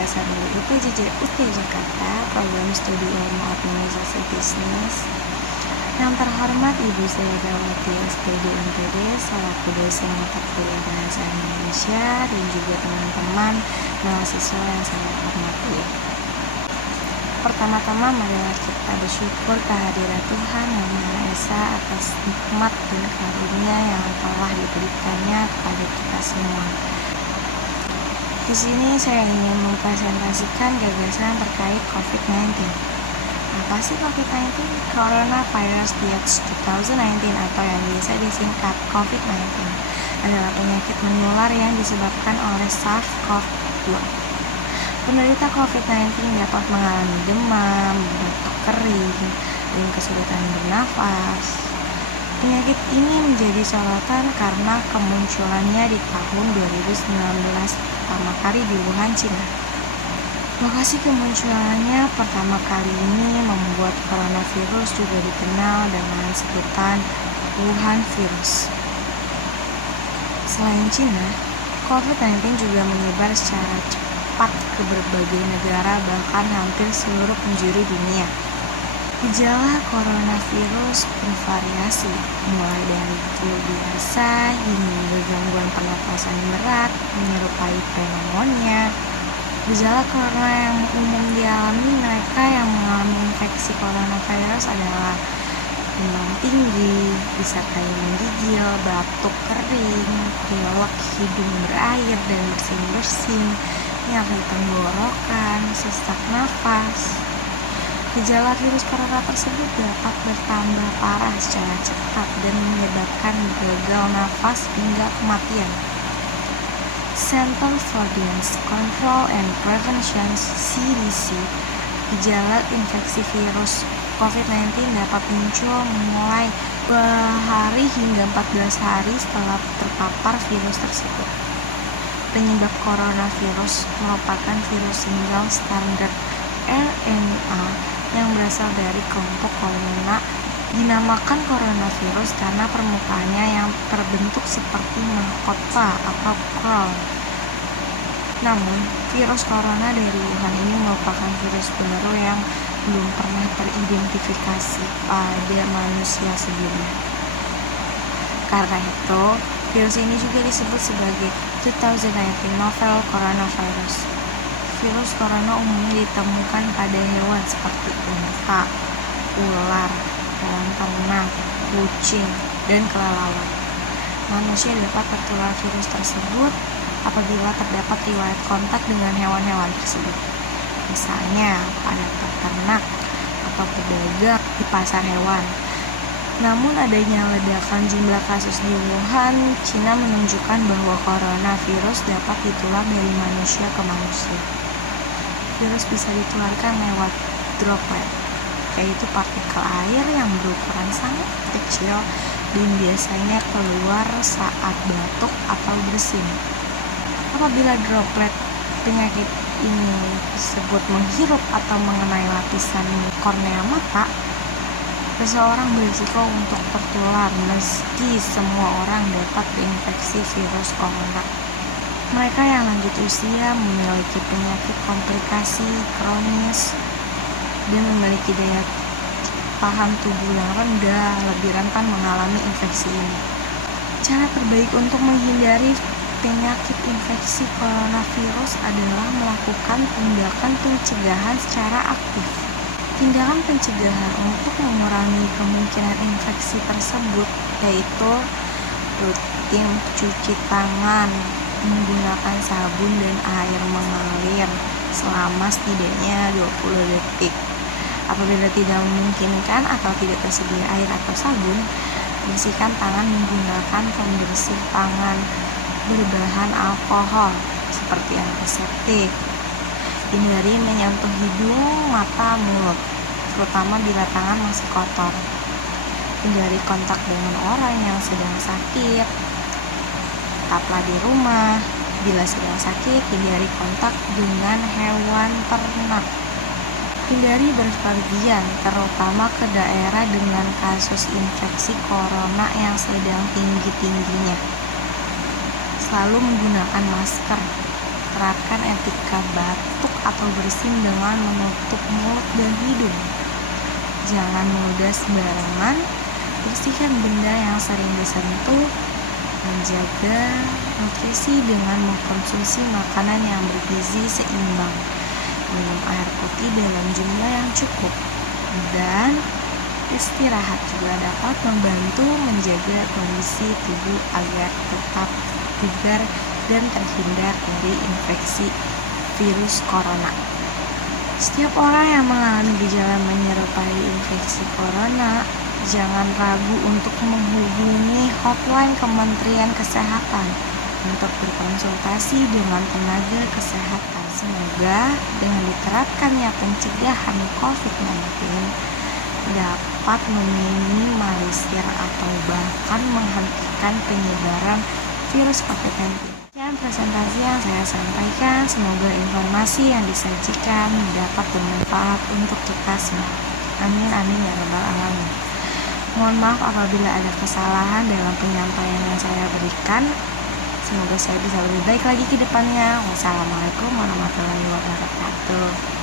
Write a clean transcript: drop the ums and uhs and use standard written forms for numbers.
berasal dari UPJ Jakarta, Program Studi Ilmu Administrasi Bisnis. Yang terhormat Ibu Sayyidawati SPD NPD selaku dosen mata kuliah Bahasa Indonesia dan juga teman-teman mahasiswa yang saya hormati. Pertama-tama marilah kita bersyukur kehadirat Tuhan Yang Maha Esa atas nikmat dan karunia yang telah diberikannya kepada kita semua. Di sini saya ingin mempresentasikan gagasan terkait COVID-19. Apa sih COVID-19? Coronavirus Disease 2019 atau yang biasa disingkat COVID-19 adalah penyakit menular yang disebabkan oleh SARS-CoV-2. Penderita COVID-19 dapat mengalami demam, batuk kering, dan kesulitan bernafas. Penyakit ini menjadi sorotan karena kemunculannya di tahun 2019 pertama kali di Wuhan, Cina. Lokasi kemunculannya pertama kali ini membuat coronavirus juga dikenal dengan sebutan Wuhan virus. Selain Cina, COVID-19 juga menyebar secara cepat ke berbagai negara, bahkan hampir seluruh penjuru dunia. Gejala coronavirus bervariasi, mulai dari flu biasa hingga gangguan pernapasan berat menyerupai pneumonia. Gejala corona yang umum dialami mereka yang mengalami infeksi coronavirus adalah demam tinggi, disertai menggigil, batuk kering, pilek, hidung berair dan bersin-bersin, nyeri tenggorokan, sesak nafas. Gejala virus corona tersebut dapat bertambah parah secara cepat dan menyebabkan gagal nafas hingga kematian. Center for Disease Control and Prevention (CDC), gejala infeksi virus COVID-19 dapat muncul mulai 2 hari hingga 14 hari setelah terpapar virus tersebut. Penyebab coronavirus merupakan virus single stranded RNA yang berasal dari kelompok corona, dinamakan coronavirus karena permukaannya yang terbentuk seperti mahkota atau crown. Namun, virus corona dari Wuhan ini merupakan virus baru yang belum pernah teridentifikasi pada manusia sebelumnya. Karena itu, virus ini juga disebut sebagai 2019 novel coronavirus. Virus corona umumnya ditemukan pada hewan seperti unta, ular, hewan ternak, kucing, dan kelelawar. Manusia dapat tertular virus tersebut apabila terdapat riwayat kontak dengan hewan-hewan tersebut, misalnya pada peternak atau pedagang di pasar hewan. Namun adanya ledakan jumlah kasus di Wuhan, Cina menunjukkan bahwa coronavirus dapat ditular dari manusia ke manusia. Virus bisa ditularkan lewat droplet, yaitu partikel air yang berukuran sangat kecil dan biasanya keluar saat batuk atau bersin. Apabila droplet penyakit ini disebut menghirup atau mengenai lapisan kornea mata, seseorang berisiko untuk tertular meski semua orang dapat terinfeksi virus corona. Mereka yang lanjut usia memiliki penyakit komplikasi kronis dan memiliki daya tahan tubuh yang rendah lebih rentan mengalami infeksi ini. Cara terbaik untuk menghindari penyakit infeksi coronavirus adalah melakukan tindakan pencegahan secara aktif. Tindakan pencegahan untuk mengurangi kemungkinan infeksi tersebut yaitu rutin cuci tangan, menggunakan sabun dan air mengalir selama setidaknya 20 detik. Apabila tidak memungkinkan atau tidak tersedia air atau sabun, bersihkan tangan menggunakan pembersih tangan berbahan alkohol seperti antiseptik. Hindari menyentuh hidung, mata, mulut, terutama bila tangan masih kotor. Hindari kontak dengan orang yang sedang sakit. Tetaplah di rumah. Bila sedang sakit, hindari kontak dengan hewan ternak. Hindari berpergian, terutama ke daerah dengan kasus infeksi corona yang sedang tinggi-tingginya. Selalu menggunakan masker, menerapkan etika batuk atau bersin dengan menutup mulut dan hidung. Jangan meludah sembarangan, bersihkan benda yang sering disentuh, menjaga nutrisi dengan mengkonsumsi makanan yang bergizi seimbang, minum air putih dalam jumlah yang cukup, dan istirahat juga dapat membantu menjaga kondisi tubuh agar tetap bugar dan terhindar dari infeksi virus corona. Setiap orang yang mengalami gejala menyerupai infeksi corona, jangan ragu untuk menghubungi hotline Kementerian Kesehatan untuk berkonsultasi dengan tenaga kesehatan. Semoga dengan diterapkannya pencegahan COVID-19 dapat meminimalisir atau bahkan menghentikan penyebaran virus COVID-19. Sekian presentasi yang saya sampaikan, semoga informasi yang disajikan dapat bermanfaat untuk kita semua. Amin amin ya rabbal alamin. Mohon maaf apabila ada kesalahan dalam penyampaian yang saya berikan. Semoga saya bisa lebih baik lagi ke depannya. Wassalamualaikum warahmatullahi wabarakatuh.